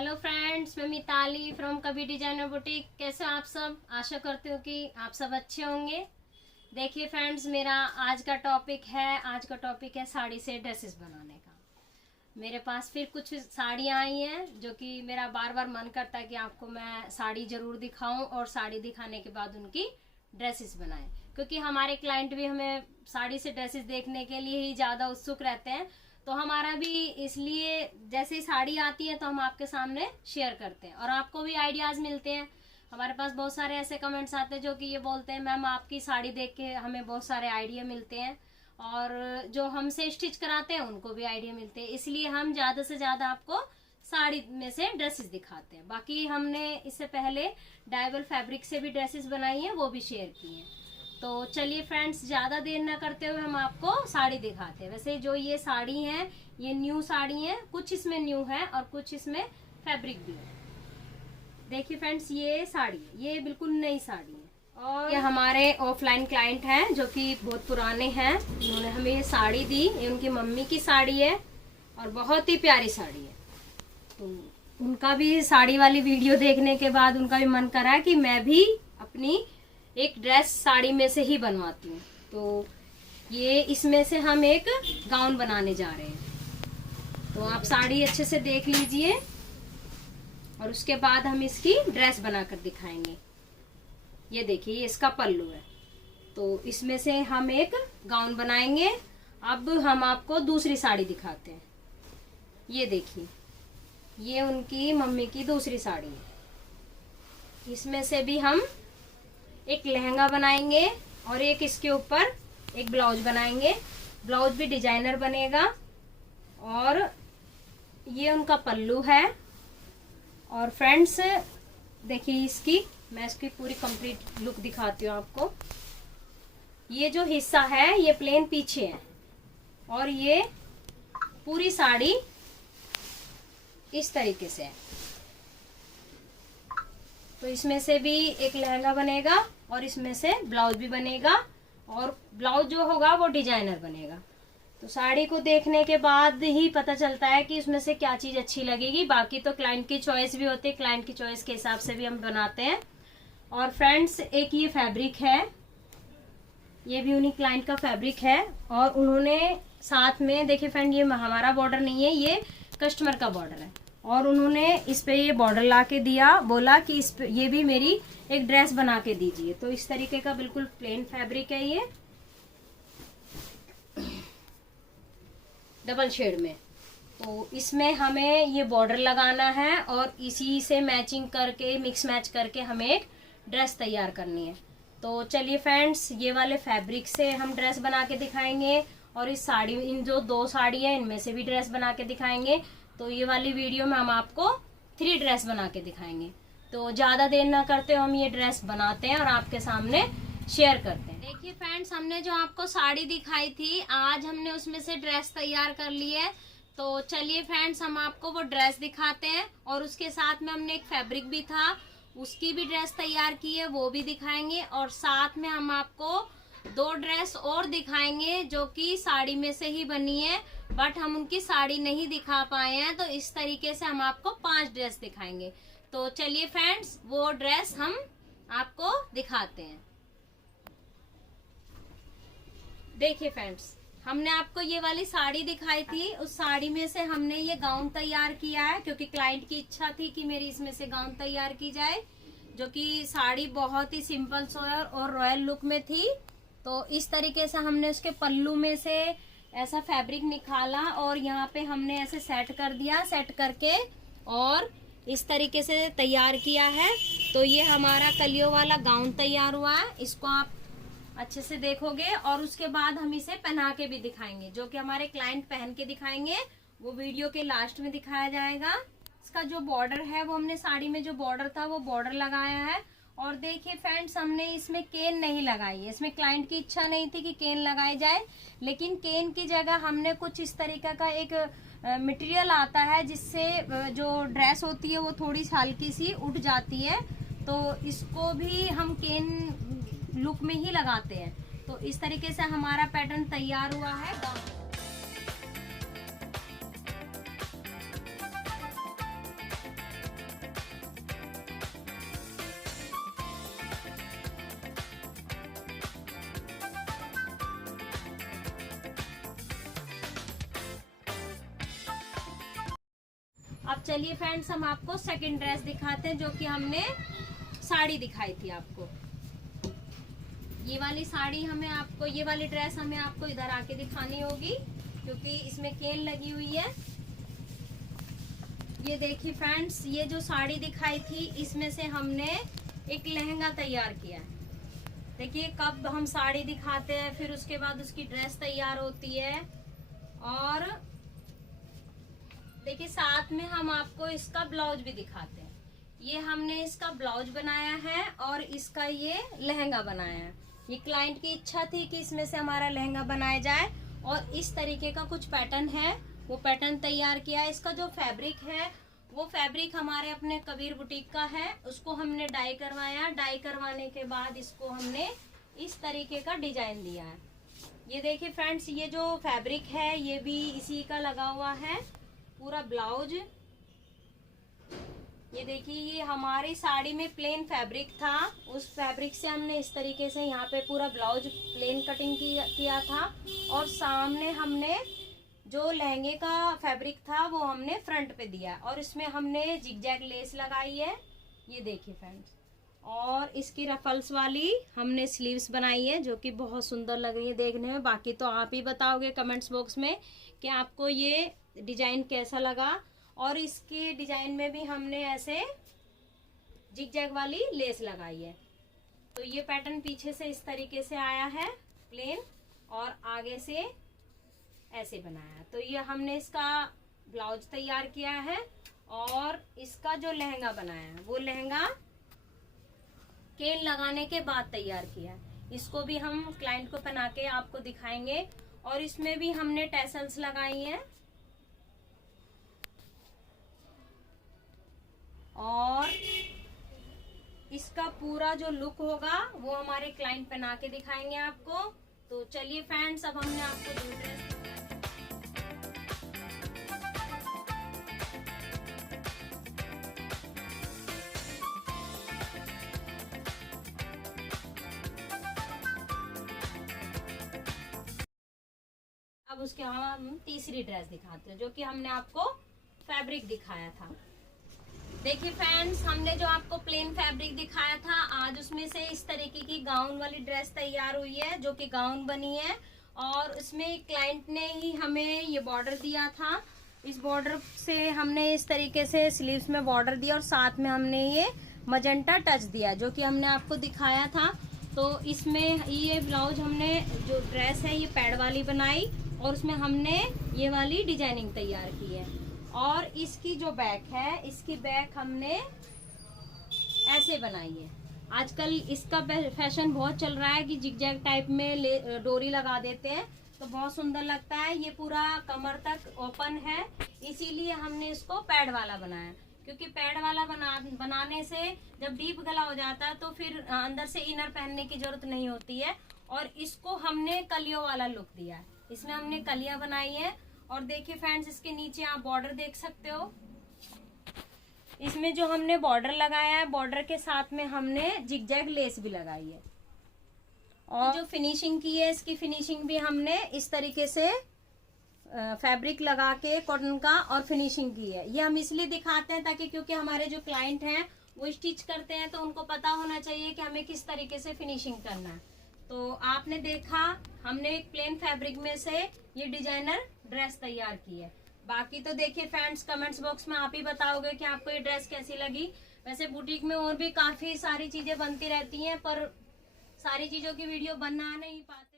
Hello friends, मैं Mitali from कभी designer boutique. कैसे हो आप सब? आशा करती हूँ कि आप सब अच्छे होंगे। देखिए फ्रेंड्स, मेरा आज का टॉपिक है साड़ी से ड्रेसेस बनाने का। मेरे पास फिर कुछ साड़ियाँ आई हैं जो कि मेरा बार बार मन करता है कि आपको मैं साड़ी ज़रूर दिखाऊं और साड़ी दिखाने के बाद उनकी ड्रेसेस बनाएं, क्योंकि हमारे क्लाइंट भी हमें साड़ी से ड्रेसेस देखने के लिए ही ज़्यादा उत्सुक रहते हैं। तो हमारा भी इसलिए जैसे ही साड़ी आती है तो हम आपके सामने शेयर करते हैं और आपको भी आइडियाज़ मिलते हैं। हमारे पास बहुत सारे ऐसे कमेंट्स आते हैं जो कि ये बोलते हैं, मैम आपकी साड़ी देख के हमें बहुत सारे आइडिया मिलते हैं, और जो हमसे स्टिच कराते हैं उनको भी आइडिया मिलते हैं। इसलिए हम ज़्यादा से ज़्यादा आपको साड़ी में से ड्रेसेस दिखाते हैं। बाकी हमने इससे पहले डाइबल फैब्रिक से भी ड्रेसेस बनाई हैं, वो भी शेयर की हैं। तो चलिए फ्रेंड्स, ज़्यादा देर ना करते हुए हम आपको साड़ी दिखाते हैं। वैसे जो ये साड़ी है ये न्यू साड़ी है, कुछ इसमें न्यू है और कुछ इसमें फैब्रिक भी है। देखिए फ्रेंड्स, ये साड़ी ये बिल्कुल नई साड़ी है और ये हमारे ऑफलाइन क्लाइंट हैं जो कि बहुत पुराने हैं। उन्होंने हमें ये साड़ी दी, ये उनकी मम्मी की साड़ी है और बहुत ही प्यारी साड़ी है। तो उनका भी साड़ी वाली वीडियो देखने के बाद उनका भी मन करा कि मैं भी अपनी एक ड्रेस साड़ी में से ही बनवाती हूँ। तो ये इसमें से हम एक गाउन बनाने जा रहे हैं। तो आप साड़ी अच्छे से देख लीजिए और उसके बाद हम इसकी ड्रेस बनाकर दिखाएंगे। ये देखिए, ये इसका पल्लू है। तो इसमें से हम एक गाउन बनाएंगे। अब हम आपको दूसरी साड़ी दिखाते हैं। ये देखिए, ये उनकी मम्मी की दूसरी साड़ी है। इसमें से भी हम एक लहंगा बनाएंगे और एक इसके ऊपर एक ब्लाउज बनाएंगे। ब्लाउज भी डिजाइनर बनेगा और ये उनका पल्लू है। और फ्रेंड्स देखिए, मैं इसकी पूरी कंप्लीट लुक दिखाती हूँ आपको। ये जो हिस्सा है ये प्लेन पीछे है और ये पूरी साड़ी इस तरीके से है। तो इसमें से भी एक लहंगा बनेगा और इसमें से ब्लाउज भी बनेगा और ब्लाउज जो होगा वो डिजाइनर बनेगा। तो साड़ी को देखने के बाद ही पता चलता है कि उसमें से क्या चीज़ अच्छी लगेगी। बाकी तो क्लाइंट की चॉइस भी होती है, क्लाइंट की चॉइस के हिसाब से भी हम बनाते हैं। और फ्रेंड्स, एक ये फैब्रिक है, ये भी उन्हीं क्लाइंट का फैब्रिक है। और उन्होंने साथ में देखिए फ्रेंड, ये हमारा बॉर्डर नहीं है, ये कस्टमर का बॉर्डर है। और उन्होंने इस पे ये बॉर्डर ला के दिया, बोला कि इस पे ये भी मेरी एक ड्रेस बना के दीजिए। तो इस तरीके का बिल्कुल प्लेन फैब्रिक है, ये डबल शेड में। तो इसमें हमें ये बॉर्डर लगाना है और इसी से मैचिंग करके मिक्स मैच करके हमें एक ड्रेस तैयार करनी है। तो चलिए फ्रेंड्स, ये वाले फैब्रिक से हम ड्रेस बना के दिखाएंगे और इस साड़ी, इन जो दो साड़ी है इनमें से भी ड्रेस बना के दिखाएंगे। तो ये वाली वीडियो में हम आपको 3 ड्रेस बना के दिखाएंगे। तो ज़्यादा देर ना करते हम ये ड्रेस बनाते हैं और आपके सामने शेयर करते हैं। देखिए फ्रेंड्स, हमने जो आपको साड़ी दिखाई थी आज हमने उसमें से ड्रेस तैयार कर ली है। तो चलिए फ्रेंड्स, हम आपको वो ड्रेस दिखाते हैं और उसके साथ में हमने एक फैब्रिक भी था, उसकी भी ड्रेस तैयार की है, वो भी दिखाएंगे। और साथ में हम आपको 2 ड्रेस और दिखाएंगे जो कि साड़ी में से ही बनी है, बट हम उनकी साड़ी नहीं दिखा पाए हैं। तो इस तरीके से हम आपको 5 ड्रेस दिखाएंगे। तो चलिए फ्रेंड्स, वो ड्रेस हम आपको दिखाते हैं। देखिए फ्रेंड्स, हमने आपको ये वाली साड़ी दिखाई थी, उस साड़ी में से हमने ये गाउन तैयार किया है, क्योंकि क्लाइंट की इच्छा थी कि मेरी इसमें से गाउन तैयार की जाए, जो कि साड़ी बहुत ही सिंपल सोयर और रॉयल लुक में थी। तो इस तरीके से हमने उसके पल्लू में से ऐसा फैब्रिक निकाला और यहाँ पे हमने ऐसे सेट कर दिया, सेट करके और इस तरीके से तैयार किया है। तो ये हमारा कलियों वाला गाउन तैयार हुआ है। इसको आप अच्छे से देखोगे और उसके बाद हम इसे पहना के भी दिखाएंगे, जो कि हमारे क्लाइंट पहन के दिखाएंगे, वो वीडियो के लास्ट में दिखाया जाएगा। इसका जो बॉर्डर है वो हमने साड़ी में जो बॉर्डर था वो बॉर्डर लगाया है। और देखिए फ्रेंड्स, हमने इसमें केन नहीं लगाई है। इसमें क्लाइंट की इच्छा नहीं थी कि केन लगाई जाए, लेकिन केन की जगह हमने कुछ इस तरीके का एक मटेरियल आता है जिससे जो ड्रेस होती है वो थोड़ी हल्की सी उठ जाती है। तो इसको भी हम केन लुक में ही लगाते हैं। तो इस तरीके से हमारा पैटर्न तैयार हुआ है। अब चलिए फ्रेंड्स, हम आपको सेकंड ड्रेस दिखाते हैं, जो कि हमने साड़ी दिखाई थी आपको। ये वाली साड़ी हमें आपको, ये वाली ड्रेस हमें आपको इधर आके दिखानी होगी, क्योंकि इसमें केन लगी हुई है। ये देखिए फ्रेंड्स, ये जो साड़ी दिखाई थी, इसमें से हमने एक लहंगा तैयार किया है। देखिए, कब हम साड़ी दिखाते हैं, फिर उसके बाद उसकी ड्रेस तैयार होती है। और देखिए, साथ में हम आपको इसका ब्लाउज भी दिखाते हैं। ये हमने इसका ब्लाउज बनाया है और इसका ये लहंगा बनाया है। ये क्लाइंट की इच्छा थी कि इसमें से हमारा लहंगा बनाया जाए, और इस तरीके का कुछ पैटर्न है, वो पैटर्न तैयार किया है। इसका जो फैब्रिक है, वो फैब्रिक हमारे अपने कबीर बुटीक का है। उसको हमने डाई करवाया। डाई करवाने के बाद इसको हमने इस तरीके का डिजाइन दिया है। ये देखिए फ्रेंड्स, ये जो फैब्रिक है ये भी इसी का लगा हुआ है। पूरा ब्लाउज, ये देखिए, ये हमारी साड़ी में प्लेन फैब्रिक था, उस फैब्रिक से हमने इस तरीके से यहाँ पे पूरा ब्लाउज प्लेन कटिंग किया था। और सामने हमने जो लहंगे का फैब्रिक था वो हमने फ्रंट पे दिया, और इसमें हमने जिगजैग लेस लगाई है। ये देखिए फ्रेंड्स, और इसकी रफल्स वाली हमने स्लीव्स बनाई है, जो कि बहुत सुंदर लग रही है देखने में। बाकी तो आप ही बताओगे कमेंट्स बॉक्स में कि आपको ये डिजाइन कैसा लगा। और इसके डिजाइन में भी हमने ऐसे जिगजैग वाली लेस लगाई है। तो ये पैटर्न पीछे से इस तरीके से आया है प्लेन, और आगे से ऐसे बनाया। तो ये हमने इसका ब्लाउज तैयार किया है, और इसका जो लहंगा बनाया है वो लहंगा केन लगाने के बाद तैयार किया है। इसको भी हम क्लाइंट को पहना के आपको दिखाएंगे। और इसमें भी हमने टैसल्स लगाई हैं, और इसका पूरा जो लुक होगा वो हमारे क्लाइंट पहना के दिखाएंगे आपको। तो चलिए फ्रेंड्स, अब हमने आपको दो ड्रेस, अब उसके हम तीसरी ड्रेस दिखाते हैं, जो कि हमने आपको फैब्रिक दिखाया था। देखिए फ्रेंड्स, हमने जो आपको प्लेन फैब्रिक दिखाया था, आज उसमें से इस तरीके की गाउन वाली ड्रेस तैयार हुई है, जो कि गाउन बनी है। और उसमें क्लाइंट ने ही हमें ये बॉर्डर दिया था। इस बॉर्डर से हमने इस तरीके से स्लीव्स में बॉर्डर दिया, और साथ में हमने ये मजेंटा टच दिया, जो कि हमने आपको दिखाया था। तो इसमें ये ब्लाउज, हमने जो ड्रेस है ये पैड वाली बनाई, और उसमें हमने ये वाली डिजाइनिंग तैयार की है। और इसकी जो बैक है, इसकी बैक हमने ऐसे बनाई है। आजकल इसका फैशन बहुत चल रहा है कि जिगजैग टाइप में डोरी लगा देते हैं, तो बहुत सुंदर लगता है। ये पूरा कमर तक ओपन है, इसीलिए हमने इसको पैड वाला बनाया। क्योंकि पैड वाला बनाने से जब डीप गला हो जाता है तो फिर अंदर से इनर पहनने की जरूरत नहीं होती है। और इसको हमने कलियों वाला लुक दिया है, इसमें हमने कलियां बनाई है। और देखिए फ्रेंड्स, इसके नीचे आप बॉर्डर देख सकते हो। इसमें जो हमने बॉर्डर लगाया है, बॉर्डर के साथ में हमने जिगजैग लेस भी लगाई है। और जो फिनिशिंग की है, इसकी फिनिशिंग भी हमने इस तरीके से फैब्रिक लगा के कॉटन का और फिनिशिंग की है। ये हम इसलिए दिखाते हैं ताकि, क्योंकि हमारे जो क्लाइंट हैं वो स्टिच करते हैं, तो उनको पता होना चाहिए कि हमें किस तरीके से फिनिशिंग करना है। तो आपने देखा, हमने एक प्लेन फैब्रिक में से ये डिजाइनर ड्रेस तैयार की है। बाकी तो देखिए फ्रेंड्स, कमेंट्स बॉक्स में आप ही बताओगे कि आपको ये ड्रेस कैसी लगी। वैसे बुटीक में और भी काफी सारी चीजें बनती रहती हैं, पर सारी चीजों की वीडियो बना नहीं पाते।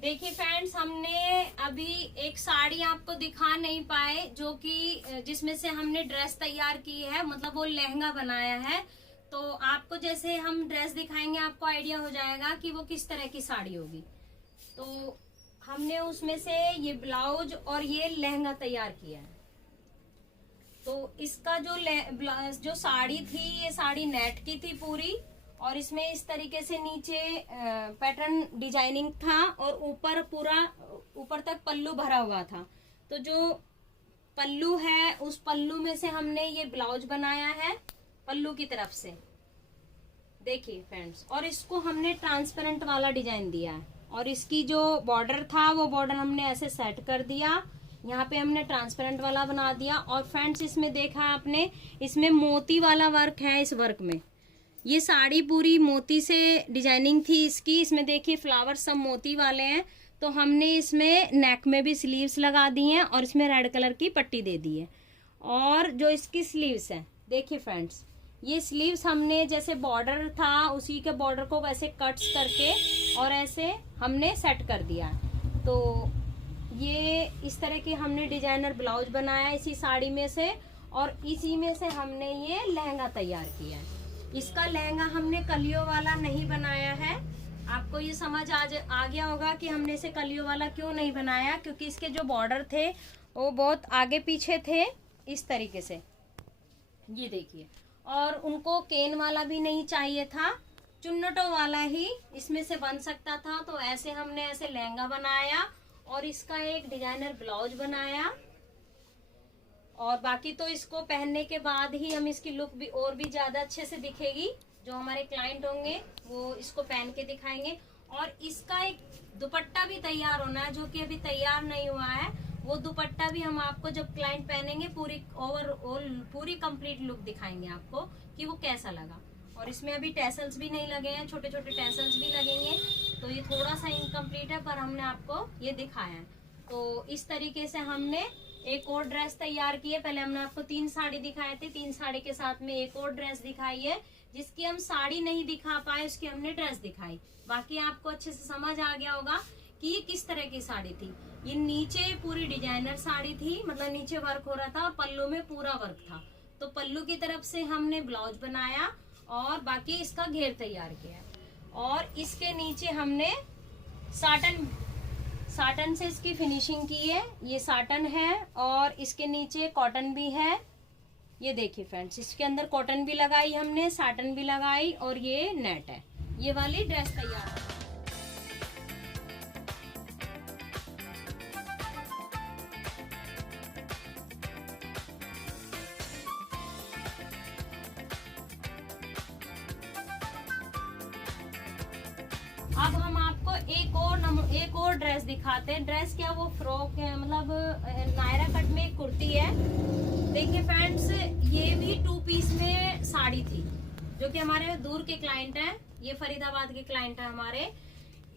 देखिए फ्रेंड्स, हमने अभी एक साड़ी आपको दिखा नहीं पाए, जो कि जिसमें से हमने ड्रेस तैयार की है, मतलब वो लहंगा बनाया है। तो आपको जैसे हम ड्रेस दिखाएंगे, आपको आइडिया हो जाएगा कि वो किस तरह की साड़ी होगी। तो हमने उसमें से ये ब्लाउज और ये लहंगा तैयार किया है। तो इसका जो साड़ी थी, ये साड़ी नेट की थी पूरी, और इसमें इस तरीके से नीचे पैटर्न डिजाइनिंग था और ऊपर पूरा ऊपर तक पल्लू भरा हुआ था। तो जो पल्लू है उस पल्लू में से हमने ये ब्लाउज बनाया है पल्लू की तरफ से, देखिए फ्रेंड्स। और इसको हमने ट्रांसपेरेंट वाला डिजाइन दिया है और इसकी जो बॉर्डर था वो बॉर्डर हमने ऐसे सेट कर दिया, यहाँ पे हमने ट्रांसपेरेंट वाला बना दिया। और फ्रेंड्स इसमें देखा आपने, इसमें मोती वाला वर्क है। इस वर्क में ये साड़ी पूरी मोती से डिजाइनिंग थी इसकी। इसमें देखिए फ्लावर सब मोती वाले हैं। तो हमने इसमें नेक में भी स्लीव्स लगा दी हैं और इसमें रेड कलर की पट्टी दे दी है। और जो इसकी स्लीव्स है देखिए फ्रेंड्स, ये स्लीव्स हमने जैसे बॉर्डर था उसी के बॉर्डर को वैसे कट्स करके और ऐसे हमने सेट कर दिया। तो ये इस तरह की हमने डिजाइनर ब्लाउज बनाया इसी साड़ी में से, और इसी में से हमने ये लहंगा तैयार किया है। इसका लहंगा हमने कलियों वाला नहीं बनाया है। आपको ये समझ आ गया होगा कि हमने इसे कलियों वाला क्यों नहीं बनाया, क्योंकि इसके जो बॉर्डर थे वो बहुत आगे पीछे थे इस तरीके से, ये देखिए। और उनको केन वाला भी नहीं चाहिए था, चुन्नटों वाला ही इसमें से बन सकता था। तो ऐसे हमने ऐसे लहंगा बनाया और इसका एक डिजाइनर ब्लाउज बनाया। और बाकी तो इसको पहनने के बाद ही हम इसकी लुक भी और भी ज्यादा अच्छे से दिखेगी। जो हमारे क्लाइंट होंगे वो इसको पहन के दिखाएंगे। और इसका एक दुपट्टा भी तैयार होना है, जो कि अभी तैयार नहीं हुआ है। वो दुपट्टा भी हम आपको जब क्लाइंट पहनेंगे पूरी ओवरऑल पूरी कंप्लीट लुक दिखाएंगे आपको कि वो कैसा लगा। और इसमें अभी टैसल्स भी नहीं लगे हैं, छोटे छोटे टैसल्स भी लगेंगे। तो ये थोड़ा सा इनकम्प्लीट है, पर हमने आपको ये दिखाया है। तो इस तरीके से हमने एक और ड्रेस तैयार की है। पहले हमने आपको 3 साड़ी दिखाए थे, 3 साड़ी के साथ में एक और ड्रेस दिखाई है, जिसकी हम साड़ी नहीं दिखा पाए, उसकी हमने ड्रेस दिखाई। बाकी आपको अच्छे से समझ आ गया होगा कि ये किस तरह की साड़ी थी। ये नीचे पूरी डिजाइनर साड़ी थी, मतलब नीचे वर्क हो रहा था और पल्लू में पूरा वर्क था। तो पल्लू की तरफ से हमने ब्लाउज बनाया और बाकी इसका घेर तैयार किया। और इसके नीचे हमने साटन से इसकी फिनिशिंग की है। ये साटन है और इसके नीचे कॉटन भी है। ये देखिए फ्रेंड्स, इसके अंदर कॉटन भी लगाई हमने, साटन भी लगाई और ये नेट है। ये वाली ड्रेस तैयार है। अब हम आपको एक और ड्रेस दिखाते हैं। ड्रेस क्या, वो फ्रॉक है, मतलब नायरा कट में एक कुर्ती है। देखिए फ्रेंड्स, ये भी 2 पीस में साड़ी थी, जो कि हमारे दूर के क्लाइंट हैं। ये फरीदाबाद के क्लाइंट है हमारे।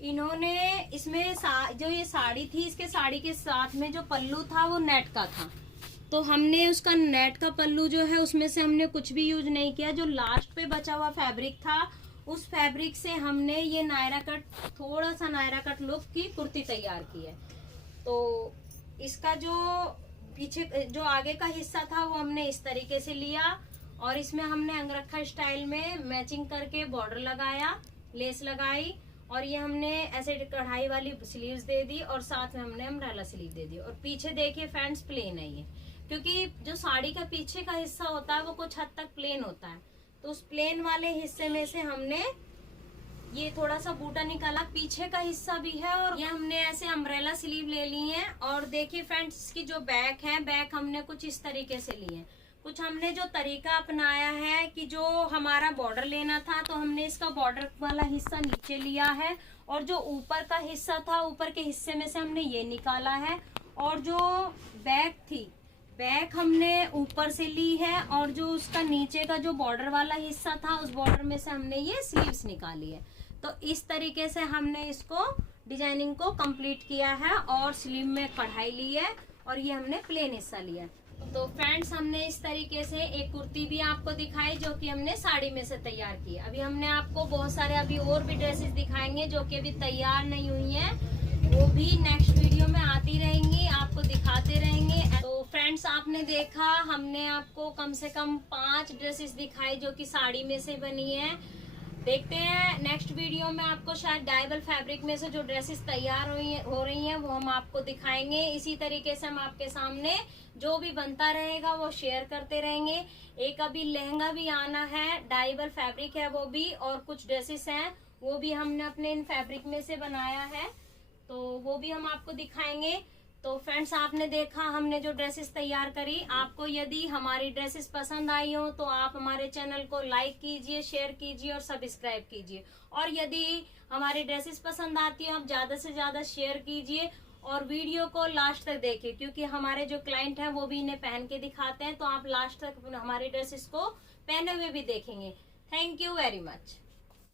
इन्होंने इसमें जो ये साड़ी थी, इसके साड़ी के साथ में जो पल्लू था वो नेट का था। तो हमने उसका नेट का पल्लू जो है उसमें से हमने कुछ भी यूज नहीं किया। जो लास्ट पे बचा हुआ फैब्रिक था उस फैब्रिक से हमने ये नायरा कट, थोड़ा सा नायरा कट लुक की कुर्ती तैयार की है। तो इसका जो पीछे जो आगे का हिस्सा था वो हमने इस तरीके से लिया और इसमें हमने अंगरखा स्टाइल में मैचिंग करके बॉर्डर लगाया, लेस लगाई और ये हमने ऐसे कढ़ाई वाली स्लीव्स दे दी और साथ में हमने अम्ब्रेला स्लीव दे दी। और पीछे देखिए फ्रेंड्स प्लेन है ये, क्योंकि जो साड़ी का पीछे का हिस्सा होता है वो कुछ हद तक प्लेन होता है। तो उस प्लेन वाले हिस्से में से हमने ये थोड़ा सा बूटा निकाला, पीछे का हिस्सा भी है। और ये हमने ऐसे अम्ब्रेला स्लीव ले ली है। और देखिए फ्रेंड्स, इसकी जो बैक है, बैक हमने कुछ इस तरीके से ली है। कुछ हमने जो तरीका अपनाया है कि जो हमारा बॉर्डर लेना था तो हमने इसका बॉर्डर वाला हिस्सा नीचे लिया है और जो ऊपर का हिस्सा था, ऊपर के हिस्से में से हमने ये निकाला है। और जो बैक थी, बैक हमने ऊपर से ली है और जो उसका नीचे का जो बॉर्डर वाला हिस्सा था उस बॉर्डर में से हमने ये स्लीव्स निकाली है। तो इस तरीके से हमने इसको डिजाइनिंग को कंप्लीट किया है और स्लीव में कढ़ाई ली है और ये हमने प्लेन हिस्सा लिया। तो फ्रेंड्स, हमने इस तरीके से एक कुर्ती भी आपको दिखाई जो कि हमने साड़ी में से तैयार की है। अभी हमने आपको बहुत सारे अभी और भी ड्रेसेस दिखाएंगे जो कि अभी तैयार नहीं हुई हैं, वो भी नेक्स्ट वीडियो में आती रहेंगी, आपको दिखाते रहेंगे। तो फ्रेंड्स, आपने देखा हमने आपको कम से कम 5 ड्रेसेस दिखाई जो कि साड़ी में से बनी है। देखते हैं नेक्स्ट वीडियो में आपको शायद डाइबल फैब्रिक में से जो ड्रेसेस तैयार हो रही हैं वो हम आपको दिखाएंगे। इसी तरीके से हम आपके सामने जो भी बनता रहेगा वो शेयर करते रहेंगे। एक अभी लहंगा भी आना है, डाइबल फैब्रिक है वो भी, और कुछ ड्रेसेस हैं वो भी हमने अपने इन फैब्रिक में से बनाया है, तो वो भी हम आपको दिखाएंगे। तो फ्रेंड्स, आपने देखा हमने जो ड्रेसेस तैयार करी, आपको यदि हमारी ड्रेसेस पसंद आई हो तो आप हमारे चैनल को लाइक कीजिए, शेयर कीजिए और सब्सक्राइब कीजिए। और यदि हमारी ड्रेसेस पसंद आती है आप ज्यादा से ज्यादा शेयर कीजिए और वीडियो को लास्ट तक देखिए, क्योंकि हमारे जो क्लाइंट हैं वो भी इन्हें पहन के दिखाते हैं, तो आप लास्ट तक हमारी ड्रेसेस को पहने हुए भी देखेंगे। Thank you very much.